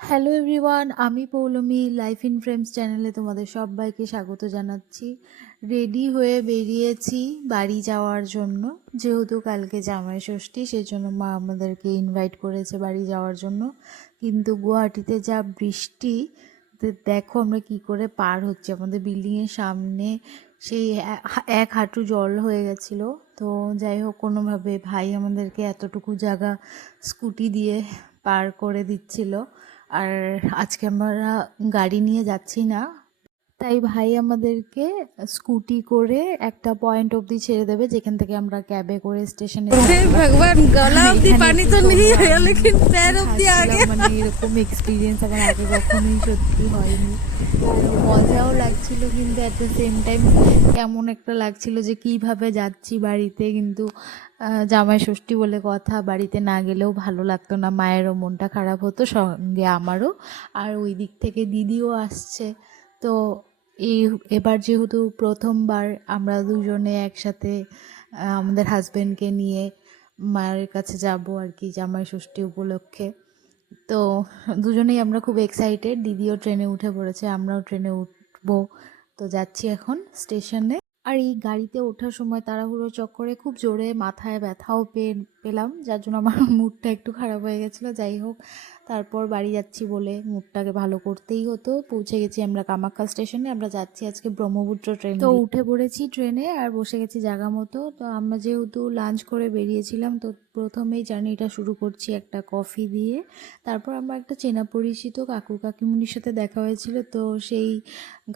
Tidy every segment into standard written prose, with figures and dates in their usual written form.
Hello everyone, আমি Poulami. Life in frames চ্যানেলে তোমাদের সবাইকে স্বাগত জানাচ্ছি। রেডি হয়ে বেরিয়েছি বাড়ি যাওয়ার জন্য, যেহেতু কালকে জামাই ষষ্ঠী, সেজন্য মা আমাদেরকে ইনভাইট করেছে বাড়ি যাওয়ার জন্য। কিন্তু গুয়াহাটিতে যা বৃষ্টি, দেখো আমরা কি করে পার হচ্ছি। আমাদের বিল্ডিংয়ের সামনে সেই এক হাঁটু জল হয়ে গেছিলো। তো যাই হোক, কোনোভাবে ভাই আমাদেরকে এতটুকু জায়গা স্কুটি দিয়ে পার করে দিচ্ছিল। আর আজকে আমরা গাড়ি নিয়ে যাচ্ছি না, তাই ভাই আমাদেরকে স্কুটি করে একটা পয়েন্ট অবধি ছেড়ে দেবে, যেখান থেকে আমরা ক্যাবে করে স্টেশনে ভগবান গলা অবধি পানি তো নেই লেকিন पैर অবধি আগে। মানে এরকম এক্সপিরিয়েন্স আমার আগে কখনোই সত্যি হয়নি। মজাও লাগছিল, কিন্তু অ্যাট দ্য সেম টাইম কেমন একটা লাগছিল যে কিভাবে যাচ্ছি বাড়িতে। কিন্তু জামাই ষষ্ঠী বলে কথা, বাড়িতে না গেলেও ভালো লাগতো না, মায়েরও মনটা খারাপ হতো, সঙ্গে আমারও। আর ওই দিক থেকে দিদিও আসছে। তো এবার যেহেতু প্রথমবার আমরা দুজনে একসাথে আমাদের হাজব্যান্ডকে নিয়ে মায়ের কাছে যাব আর কি, জামাই ষষ্ঠী উপলক্ষে। তো দুজনেই আমরা খুব এক্সাইটেড। দিদিও ট্রেনে উঠে পড়েছে, আমরাও ট্রেনে উঠবো। তো যাচ্ছি এখন স্টেশনে। আর এই গাড়িতে ওঠার সময় তাড়াহুড়ো চক্করে খুব জোরে মাথায় ব্যথাও পেলাম, যার জন্য আমার মুডটা একটু খারাপ হয়ে গেছিলো। যাই হোক, তারপর বাড়ি যাচ্ছি বলে মুডটাকে ভালো করতেই হতো। পৌঁছে গেছি আমরা কামাখ্যা স্টেশনে। আমরা যাচ্ছি আজকে ব্রহ্মপুত্র ট্রেন। তো উঠে পড়েছি ট্রেনে আর বসে গেছি জায়গা মতো। তো আমরা যেহেতু লাঞ্চ করে বেরিয়েছিলাম, তো প্রথমেই জার্নিটা শুরু করছি একটা কফি দিয়ে। তারপর আমরা একটা চেনা পরিচিত কাকু কাকিমুনির সাথে দেখা হয়েছিল, তো সেই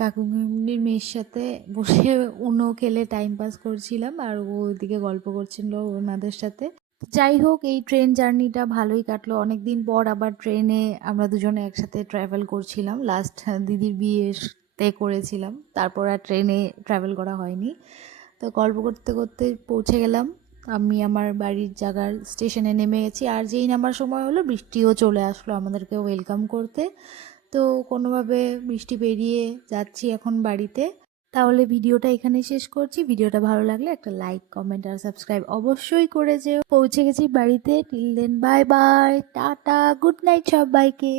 কাকু কাকিমুনির মেয়ের সাথে বসে উনো খেলে টাইম পাস করছিলাম, আর ও ওইদিকে গল্প করছিল ওনাদের সাথে। যাই হোক, এই ট্রেন জার্নিটা ভালোই কাটলো। অনেক দিন পর আবার ট্রেনে আমরা দুজনে একসাথে ট্রাভেল করছিলাম। লাস্ট দিদির বিয়েতে করেছিলাম, তারপর আর ট্রেনে ট্রাভেল করা হয়নি। তো গল্প করতে করতে পৌঁছে গেলাম। আমি আমার বাড়ির জায়গার স্টেশনে নেমে গেছি, আর যেই নামার সময় হলো বৃষ্টিও চলে আসলো আমাদেরকে ওয়েলকাম করতে। তো কোনোভাবে বৃষ্টি পেরিয়ে যাচ্ছি এখন বাড়িতে। তাহলে ভিডিওটা এখানে শেষ করছি। ভিডিওটা ভালো লাগলে একটা লাইক, কমেন্ট আর সাবস্ক্রাইব অবশ্যই করে যেও। পৌঁছে গেছি বাড়িতে। Till then bye bye, tata, good night সবাইকে।